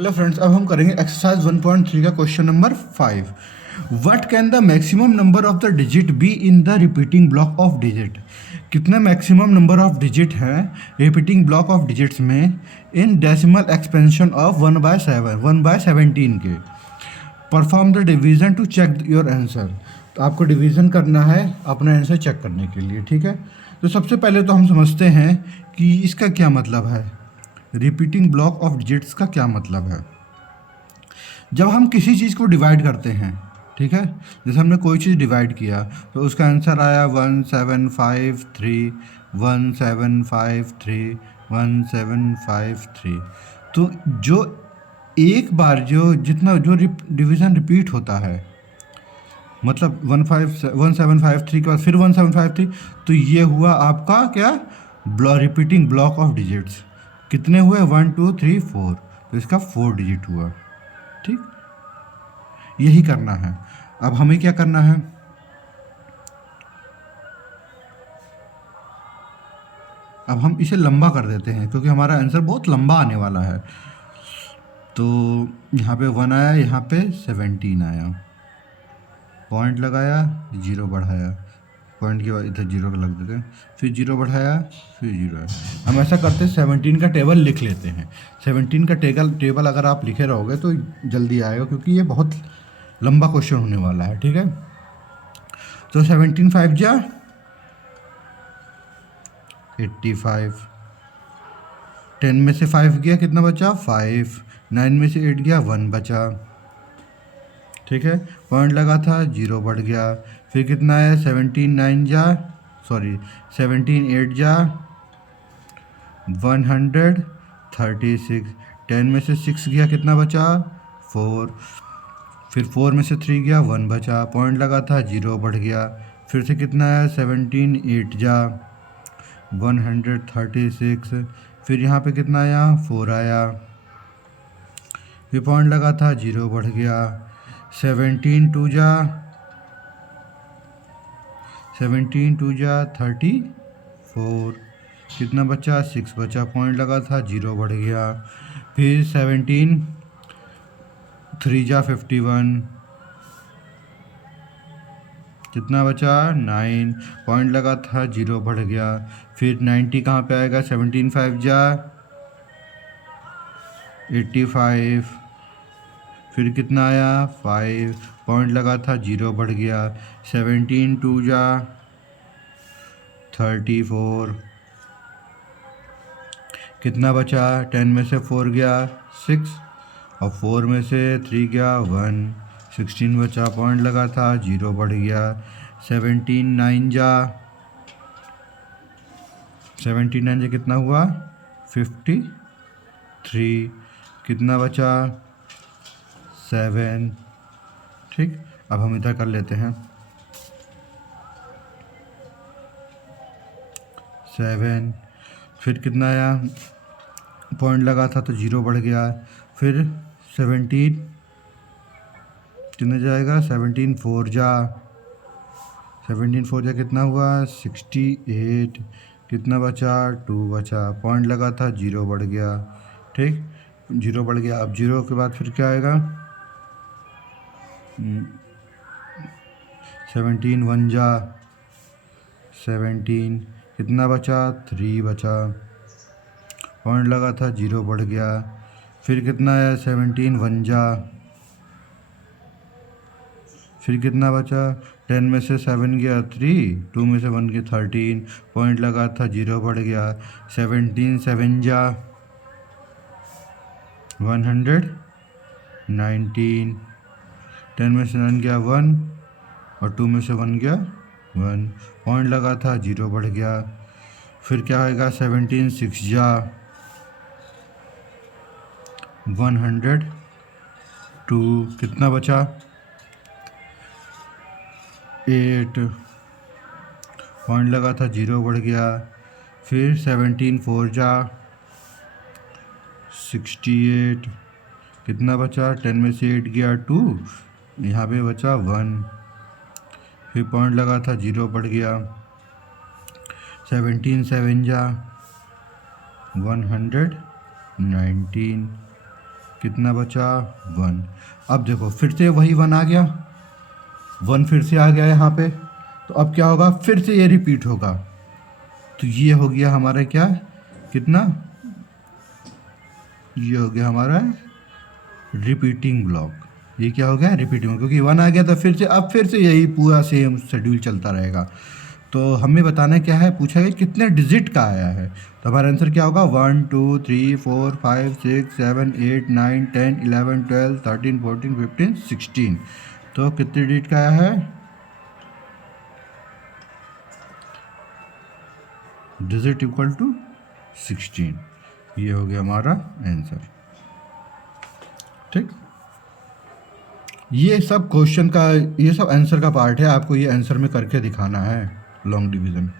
Hello friends, अब हम करेंगे एक्सरसाइज 1.3 का question number 5। What can the maximum number of the digit be in the repeating block of digit. कितने maximum number of digit हैं repeating block of digits में in decimal expansion of 1/17 के। Perform the division to check your answer. तो आपको division करना है अपना answer check करने के लिए, ठीक है। तो सबसे पहले तो हम समझते हैं कि इसका क्या मतलब है। रिपीटिंग ब्लॉक ऑफ डिजिट्स का क्या मतलब है। जब हम किसी चीज़ को डिवाइड करते हैं, ठीक है, जैसे हमने कोई चीज़ डिवाइड किया तो उसका आंसर आया 1753, 1753, 1753। तो जो एक बार जितना डिवीज़न रिपीट होता है, मतलब 1753 के बाद फिर 1753, तो ये हुआ आपका क्या, रिपीटिंग ब्लॉक ऑफ डिजिट्स। कितने हुए, 1 2 3 4, तो इसका 4 डिजिट हुआ, ठीक। यही करना है। अब हमें क्या करना है, अब हम इसे लंबा कर देते हैं क्योंकि हमारा आंसर बहुत लंबा आने वाला है। तो यहाँ पे 1 आया, यहाँ पे 17 आया, पॉइंट लगाया, जीरो बढ़ाया, पॉइंट के बाद इधर जीरो लग देते हैं, फिर जीरो बढ़ाया, फिर जीरो है। हम ऐसा करते हैं 17 का टेबल लिख लेते हैं। 17 का टेबल अगर आप लिखे रहोगे तो जल्दी आएगा क्योंकि ये बहुत लंबा क्वेश्चन होने वाला है, ठीक है। तो 17 5 जा 85, 10 में से 5 गया, कितना बचा 5, 9 में से 8 गया 1 बचा, ठीक है। पॉइंट लगा था, जीरो बढ़ गया, फिर कितना है 17 8 जा 136, 10 में से 6 गया, कितना बचा 4, फिर 4 में से 3 गया 1 बचा, पॉइंट लगा था, जीरो बढ़ गया, फिर से कितना है 17 8 जा 136, फिर यहाँ पे कितना आया 4 आया, फिर पॉइंट लगा था, जीरो बढ़ गया, 17 2 जा 34, कितना बचा 6 बचा, पॉइंट लगा था, जीरो बढ़ गया, फिर 17 3 जा 51, कितना बचा 9, पॉइंट लगा था, जीरो बढ़ गया, फिर 90 कहाँ पे आएगा, 17 5 जा 85, फिर कितना आया 5, पॉइंट लगा था, जीरो बढ़ गया, 17 2 जा 34, कितना बचा, 10 में से 4 गया 6, और 4 में से 3 गया 1, 16 बचा, पॉइंट लगा था, जीरो बढ़ गया, 17 9 जा 79 से कितना हुआ 53, कितना बचा 7, ठीक। अब हम इधर कर लेते हैं 7, फिर कितना आया, पॉइंट लगा था तो जीरो बढ़ गया, फिर 17 कितने जाएगा 17 4 जा कितना हुआ 68, कितना बचा 2 बचा, पॉइंट लगा था, जीरो बढ़ गया, ठीक, जीरो बढ़ गया। अब जीरो के बाद फिर क्या आएगा 17 1 जा 17, कितना बचा 3 बचा, पॉइंट लगा था, जीरो बढ़ गया, फिर कितना आया 17 1 जा, फिर कितना बचा 10 में से 7 गया 3, 2 में से 1 गया 13, पॉइंट लगा था, जीरो बढ़ गया, 17 7 जा 119, 10 में से 9 गया 1, और 2 में से 1 गया 1, पॉइंट लगा था, जीरो बढ़ गया, फिर क्या आएगा 17 6 जा 102, कितना बचा 8, पॉइंट लगा था, जीरो बढ़ गया, फिर 17 4 जा 68, कितना बचा 10 में से 8 गया 2, यहाँ पे बचा 1, फिर पॉइंट लगा था, जीरो बढ़ गया, 17 7 जा 119, कितना बचा 1। अब देखो फिर से वही 1 आ गया, 1 फिर से आ गया यहाँ पे, तो अब क्या होगा, फिर से ये रिपीट होगा। तो ये हो गया हमारा क्या, कितना, ये हो गया हमारा रिपीटिंग ब्लॉक। ये क्या हो गया, रिपीटिंग, क्योंकि 1 आ गया तो फिर से अब फिर से यही पूरा सेम शेड्यूल चलता रहेगा। तो हमें बताना क्या है, पूछा गया कितने डिजिट का आया है, तो हमारा आंसर क्या होगा, 1 2 3 4 5 6 7 8 9 10 11 12 13 14 15 16। तो कितने डिजिट का आया है, डिजिट इक्वल टू 16। ये हो गया हमारा आंसर। ठीक, ये सब क्वेश्चन का, ये सब आंसर का पार्ट है, आपको ये आंसर में करके दिखाना है लॉन्ग डिवीज़न।